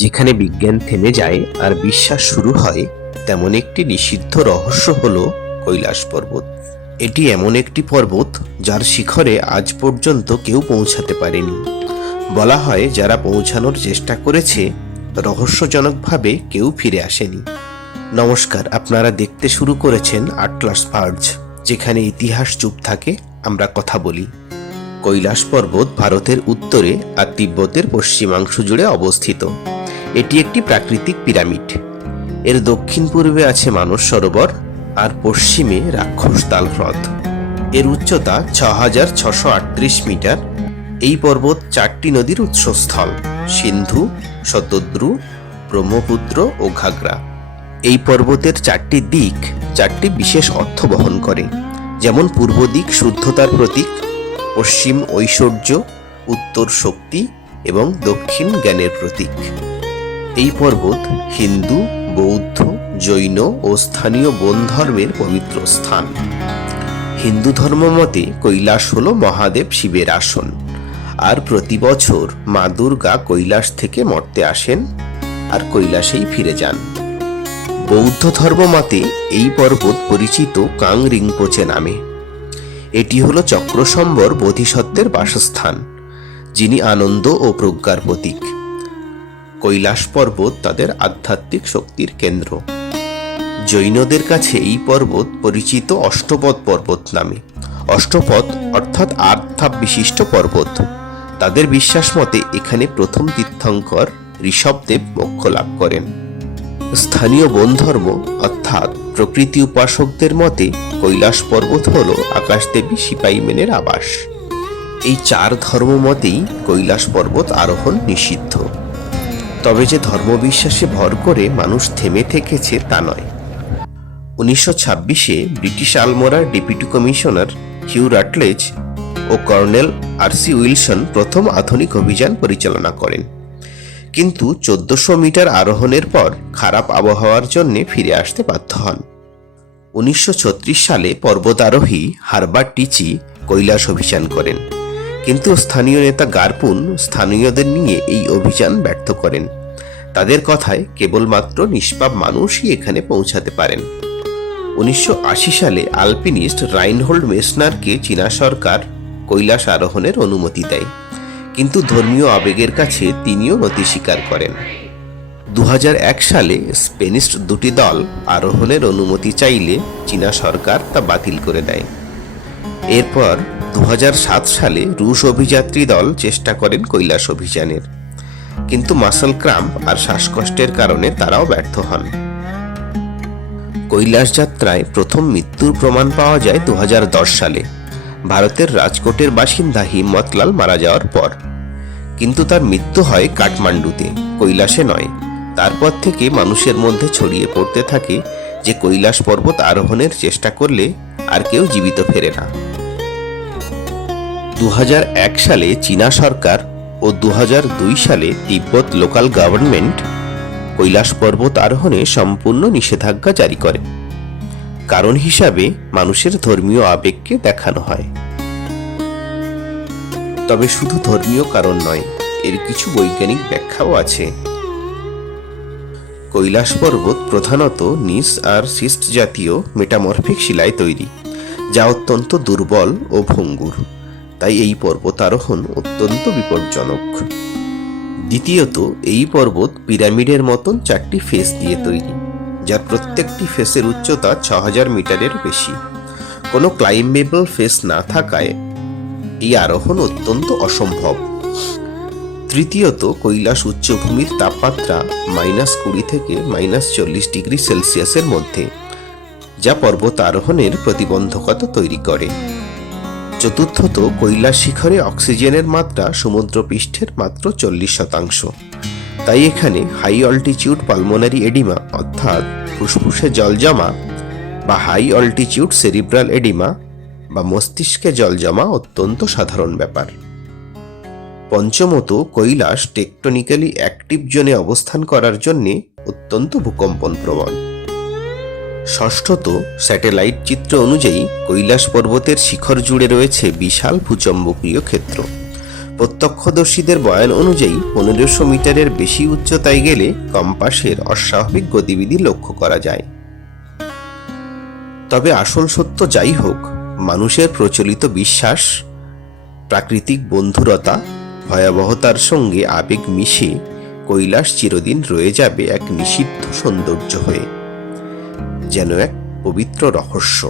যেখানে বিজ্ঞান থেমে যায় আর বিশ্বাস শুরু হয়, তেমন একটি নিষিদ্ধ রহস্য হল কৈলাস পর্বত। এটি এমন একটি পর্বত যার শিখরে আজ পর্যন্ত কেউ পৌঁছাতে পারেনি। বলা হয় যারা পৌঁছানোর চেষ্টা করেছে, রহস্যজনকভাবে কেউ ফিরে আসেনি। নমস্কার, আপনারা দেখতে শুরু করেছেন আটলাস পার্জ, যেখানে ইতিহাস চুপ থাকে, আমরা কথা বলি। কৈলাস পর্বত ভারতের উত্তরে আর তিব্বতের পশ্চিমাংশ জুড়ে অবস্থিত। এটি একটি প্রাকৃতিক পিরামিড। এর দক্ষিণ পূর্বে আছে মানস সরোবর আর পশ্চিমে রাক্ষস তাল হ্রদ এর উচ্চতা ছ হাজার ছশো আটত্রিশ মিটার। এই পর্বত চারটি নদীর উৎসস্থল, সিন্ধু, শতদ্রু, ব্রহ্মপুত্র ও ঘাগরা। এই পর্বতের চারটি দিক চারটি বিশেষ অর্থ বহন করে, যেমন পূর্ব দিক শুদ্ধতার প্রতীক, পশ্চিম ঐশ্বর্য, উত্তর শক্তি এবং দক্ষিণ জ্ঞানের প্রতীক। এই পর্বত হিন্দু, বৌদ্ধ, জৈন ও স্থানীয় বন ধর্মের পবিত্র স্থান। হিন্দু ধর্ম মতে কৈলাস হল মহাদেব শিবের আসন। আর প্রতি বছর মা দুর্গা কৈলাস থেকে মর্তে আসেন আর কৈলাসেই ফিরে যান। বৌদ্ধ ধর্ম মতে এই পর্বত পরিচিত কাং রিংপোচে নামে। এটি হল চক্রসম্বর বোধিসত্ত্বের বাসস্থান, যিনি আনন্দ ও প্রজ্ঞার প্রতীক। কৈলাস পর্বত তাদের আধ্যাত্মিক শক্তির কেন্দ্র। জৈনদের কাছে এই পর্বত পরিচিত অষ্টপদ পর্বত নামে। অষ্টপদ অর্থাৎ আট ধাপ বিশিষ্ট পর্বত। তাদের বিশ্বাস মতে এখানে প্রথম তীর্থঙ্কর ঋষভদেব মোক্ষ লাভ করেন। স্থানীয় বনধর্ম অর্থাৎ প্রকৃতি উপাসকদের মতে কৈলাস পর্বত হল আকাশদেবী সিপাইমেনের আবাস। এই চার ধর্ম মতেই কৈলাস পর্বত আরোহণ নিষিদ্ধ। তবে যে ধর্মবিশ্বাসে ভর করে মানুষ থেমে থেকেছে তা নয়। উনিশশো ছাব্বিশে ব্রিটিশ আলমোরার ডেপুটি কমিশনার হিউ রাটলেজ ও কর্নেল আরসি উইলসন প্রথম আধুনিক অভিযান পরিচালনা করেন। কিন্তু চোদ্দশো মিটার আরোহণের পর খারাপ আবহাওয়ার জন্য ফিরে আসতে বাধ্য হন। উনিশশো ছত্রিশ সালে পর্বতারোহী হারবার টিচি কৈলাস অভিযান করেন। কিন্তু স্থানীয় নেতা গার্পুন স্থানীয়দের নিয়ে এই অভিযান ব্যর্থ করেন। তাদের কথায় কেবলমাত্র নিষ্পাপ মানুষই এখানে পৌঁছাতে পারেন। উনিশশো আশি সালে আলপিনিস্ট রাইনহোল্ড মেসনারকে চীনা সরকার কৈলাস আরোহণের অনুমতি দেয়, কিন্তু ধর্মীয় আবেগের কাছে তিনিও নতি স্বীকার করেন। দুহাজার এক সালে স্পেনিস্ট দুটি দল আরোহণের অনুমতি চাইলে চীনা সরকার তা বাতিল করে দেয়। এরপর দু হাজার সাত সালে রুশ অভিযাত্রী দল চেষ্টা করেন কৈলাস অভিযানের। কিন্তু মাসল ক্রাম্প আর শ্বাসকষ্টের কারণে তারাও ব্যর্থ হন। কৈলাস যাত্রায় প্রথম মৃত্যুর প্রমাণ পাওয়া যায় দু হাজার দশ সালে। ভারতের রাজকোটের বাসিন্দা হিম্মতলাল মারা যাওয়ার পর। কিন্তু তার মৃত্যু হয় কাঠমান্ডুতে, কৈলাসে নয়। তারপর থেকে মানুষের মধ্যে ছড়িয়ে পড়তে থাকে যে কৈলাস পর্বত আরোহণের চেষ্টা করলে আর কেউ জীবিত ফেরে না। দু হাজার এক সালে চীনা সরকার ও দু হাজার দুই সালে তিব্বত লোকাল গভর্নমেন্ট কৈলাস পর্বত আরোহণে সম্পূর্ণ নিষেধাজ্ঞা জারি করে। কারণ হিসাবে মানুষের ধর্মীয় আবেগকে দেখানো হয়। তবে শুধু ধর্মীয় কারণ নয়, এর কিছু বৈজ্ঞানিক ব্যাখ্যাও আছে। কৈলাস পর্বত প্রধানত নিস আর সিস্ট জাতীয় মেটামরফিক শিলায় তৈরি, যা অত্যন্ত দুর্বল ও ভঙ্গুর। তাই এই পর্বতারোহণ অত্যন্ত বিপজ্জনক। দ্বিতীয়ত, এই পর্বত পিরামিডের মতন চারটি ফেস দিয়ে তৈরি, যার প্রত্যেকটি ফেসের উচ্চতা ছ হাজার মিটারের বেশি। কোনো ক্লাইম্বেবল ফেস না থাকায় এই আরোহণ অত্যন্ত অসম্ভব। তৃতীয়ত, কৈলাস উচ্চভূমির তাপমাত্রা মাইনাস কুড়ি থেকে মাইনাস চল্লিশ ডিগ্রি সেলসিয়াসের মধ্যে, যা পর্বত আরোহণের প্রতিবন্ধকতা তৈরি করে। চতুর্থত কৈলাস শিখরে অক্সিজেনের মাত্রা সমুদ্রপৃষ্ঠের মাত্র চল্লিশ শতাংশ। তাই এখানে হাই অল্টিটিউড পালমোনারি এডিমা অর্থাৎ ফুসফুসে জল জমা, বা হাই অল্টিটিউড সেরিব্রাল এডিমা বা মস্তিষ্কে জল জমা অত্যন্ত সাধারণ ব্যাপার। পঞ্চমত কৈলাস টেকটনিক্যালি অ্যাক্টিভ জোনে অবস্থান করার জন্যে অত্যন্ত ভূকম্পন প্রবণ ষষ্ঠত স্যাটেলাইট চিত্র অনুযায়ী কৈলাস পর্বতের শিখর জুড়ে রয়েছে বিশাল ভূচম্বকীয় ক্ষেত্র। প্রত্যক্ষদর্শীদের বয়ান অনুযায়ী পনেরোশো মিটারের বেশি উচ্চতায় গেলে কম্পাসের অস্বাভাবিক গতিবিধি লক্ষ্য করা যায়। তবে আসল সত্য যাই হোক, মানুষের প্রচলিত বিশ্বাস, প্রাকৃতিক বন্ধুরতা, ভয়াবহতার সঙ্গে আবেগ মিশে কৈলাস চিরদিন রয়ে যাবে এক নিষিদ্ধ সৌন্দর্য হয়ে। যেন এক পবিত্র রহস্য।